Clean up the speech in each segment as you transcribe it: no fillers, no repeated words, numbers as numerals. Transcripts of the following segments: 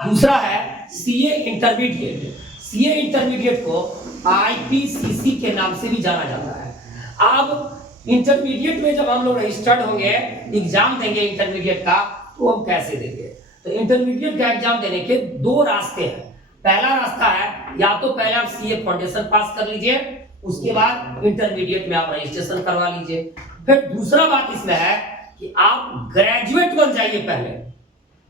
दूसरा है CA intermediate. CA intermediate को आईपीसीसी के नाम से भी जाना जाता है। अब इंटरमीडिएट में जब हम लोग रजिस्टर्ड होंगे, एग्जाम देंगे इंटरमीडिएट का, तो हम कैसे देंगे? तो इंटरमीडिएट का एग्जाम देने के दो रास्ते हैं। पहला रास्ता है, या तो पहले आप सीए फाउंडेशन पास कर लीजिए, उसके बाद इंटरमीडिएट में आप रजिस्ट्रेशन करवा लीजिए। फिर दूसरा बात इसमें है कि आप ग्रेजुएट बन जाइए पहले,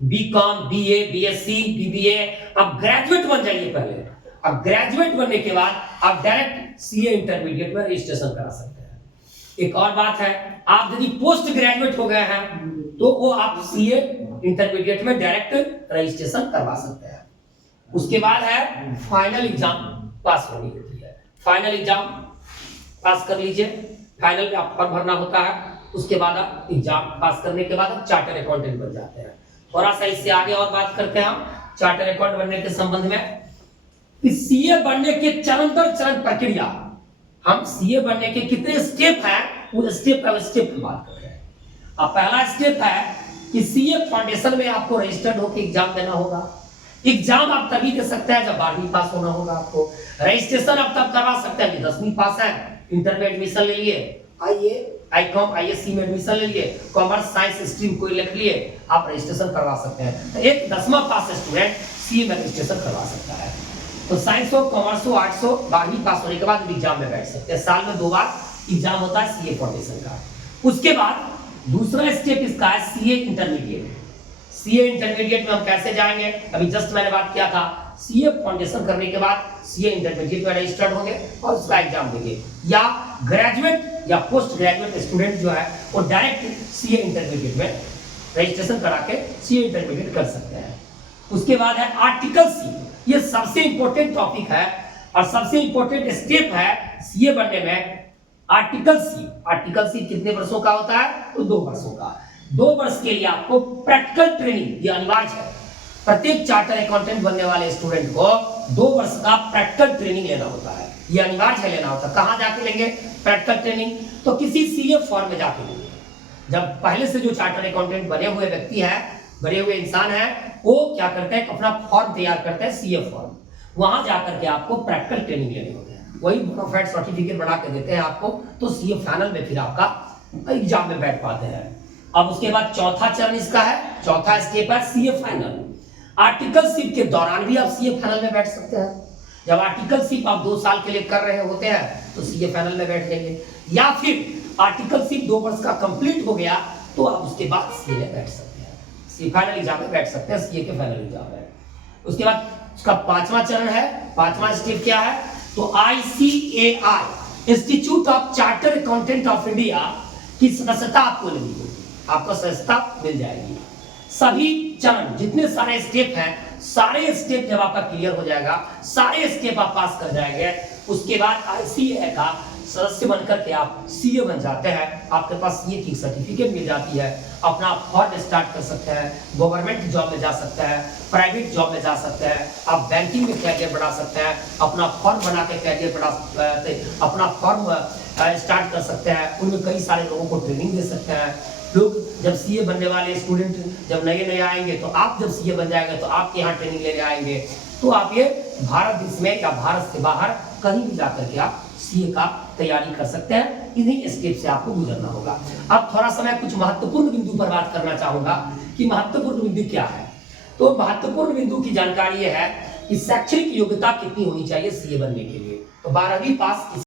बीकॉम, बीए, बीएससी, बीबीए, आप ग्रेजुएट बन जाइए पहले। अब ग्रेजुएट बनने के बाद आप डायरेक्ट सीए इंटरमीडिएट में रजिस्ट्रेशन करा सकते हैं। एक और बात है, आप यदि पोस्ट ग्रेजुएट हो गए हैं तो वो आप सीए इंटरमीडिएट में डायरेक्ट रजिस्ट्रेशन करवा सकते हैं। उसके बाद है फाइनल एग्जाम पास होनी होती है। फाइनल एग्जाम पास कर लीजिए, फाइनल में आप फॉर्म भरना होता है। उसके बाद आप एग्जाम पास करने के बाद आप चार्टर्ड अकाउंटेंट बन जाते हैं। थोड़ा सा इससे आगे और बात करते हैं हम चार्टर्ड अकाउंटेंट बनने के संबंध में। सीए बनने के चरण दर चरण प्रक्रिया, हम सीए बनने के कितने स्टेप हैं, वो स्टेप बाय स्टेप की बात कर रहे हैं। अब पहला स्टेप है कि सीए फाउंडेशन में आपको रजिस्टर्ड होकर एग्जाम देना होगा। एग्जाम आप तभी दे सकते हैं जब 12वीं पास होना होगा आपको। रजिस्ट्रेशन आप तब करवा सकते हैं कि 10वीं पास है, इंटर में एडमिशन ले लिए, आईकॉम आईएससी में एडमिशन ले लिए, कॉमर्स साइंस स्ट्रीम कोई लिख लिए, आप रजिस्ट्रेशन करवा सकते हैं। तो एक 10वां पास स्टूडेंट सीए में रजिस्ट्रेशन करवा सकता है। तो साइंस हो, कॉमर्स हो, आर्ट्स हो, 12वीं पास होने के बाद एग्जाम में बैठ सकते हैं। साल में 2 बार एग्जाम होता है सीए फाउंडेशन का। उसके बाद दूसरा स्टेप इसका है सीए इंटरमीडिएट। सीए इंटरमीडिएट में हम कैसे जाएंगे? अभी जस्ट मैंने बात किया था, सीए फाउंडेशन करने के बाद सीए इंटरमीडिएट में रजिस्टर्ड होंगे और उसका एग्जाम देंगे। या ग्रेजुएट या पोस्ट ग्रेजुएट स्टूडेंट जो है वो डायरेक्ट सीए इंटरमीडिएट में रजिस्ट्रेशन करा के सीए इंटरमीडिएट कर सकते हैं। उसके बाद है आर्टिकल सी। ये सबसे इंपॉर्टेंट टॉपिक है और सबसे इंपॉर्टेंट स्टेप है सीए बनने में। आर्टिकल सी, आर्टिकल सी कितने वर्षों का होता है? तो 2 वर्षों का। 2 वर्ष के लिए आपको प्रैक्टिकल ट्रेनिंग, ये अनिवार्य है। प्रत्येक चार्टर अकाउंटेंट बनने वाले स्टूडेंट को 2 वर्ष का प्रैक्टिकल ट्रेनिंग लेना होता है। ये अनिवार्य है, लेना होता है। कहां जाके लेंगे प्रैक्टिकल ट्रेनिंग? तो किसी सीए फॉर्म में जाके लेंगे। जब पहले से जो चार्टर अकाउंटेंट बने हुए व्यक्ति है, बने हुए इंसान है, वो क्या करते हैं, अपना फॉर्म तैयार करते हैं, सीए फॉर्म। वहां जाकर के आपको प्रैक्टिकल ट्रेनिंग लेनी होती है। वही बोनाफाइड सर्टिफिकेट बना के देते हैं आपको, तो सीए फाइनल में फिर आपका एग्जाम में बैठ पाते हैं। अब उसके बाद चौथा चरण इसका है, चौथा स्टेप है सीए फाइनल। आर्टिकलशिप के दौरान भी आप सीए फाइनल में बैठ सकते हैं। जब आर्टिकलशिप आप 2 साल के लिए कर रहे होते हैं तो सीए फाइनल में बैठ जाएंगे। या फिर आर्टिकलशिप 2 वर्ष का कंप्लीट हो गया तो आप उसके बाद सीए में बैठ सकते हैं, सीए फाइनल एग्जाम में बैठ सकते हैं, सीए के फाइनल एग्जाम में। उसके बाद उसका 5वां चरण है, 5वां स्टेप क्या है? तो ICAI, institute of charter accountant of India की सदस्यता आपको लेनी होगी, आपको सदस्यता मिल जाएगी। सभी चरण, जितने सारे स्टेप हैं, सारे स्टेप जब आपका क्लियर हो जाएगा, सारे स्टेप आप पास कर जाएंगे, उसके बाद आईसीए का सदस्य बनकर के आप सीए बन जाते हैं। आपके पास सीए की सर्टिफिकेट मिल जाती है, अपना फॉर्म स्टार्ट कर सकते हैं, गवर्नमेंट जॉब में जा सकते हैं, प्राइवेट जॉब में जा सकते हैं, आप बैंकिंग में कैरियर बढ़ा सकते हैं, अपना फॉर्म बना के कैरियर बढ़ा सकते हैं, अपना फॉर्म स्टार्ट कर सकते हैं। उनमें कई सारे लोगों को ट्रेनिंग दे सकते हैं। लोग जब सीए बनने वाले स्टूडेंट जब नए आएंगे, तो आप जब सीए बन जाएंगे तो आपके यहाँ ट्रेनिंग लेने आएंगे, तो आप ये भारत देश में या भारत से बाहर कहीं भी जाकर के आप सीए का तैयारी कर सकते हैं। इन्हीं स्टेप से आपको गुजरना होगा। अब थोड़ा सा मैं कुछ महत्वपूर्ण बिंदु पर बात करना चाहूंगा कि महत्वपूर्ण बिंदु क्या है। तो महत्वपूर्ण बिंदु की जानकारी यह है कि शैक्षणिक योग्यता कितनी होनी चाहिए सीए बनने के लिए। तो 12वीं पास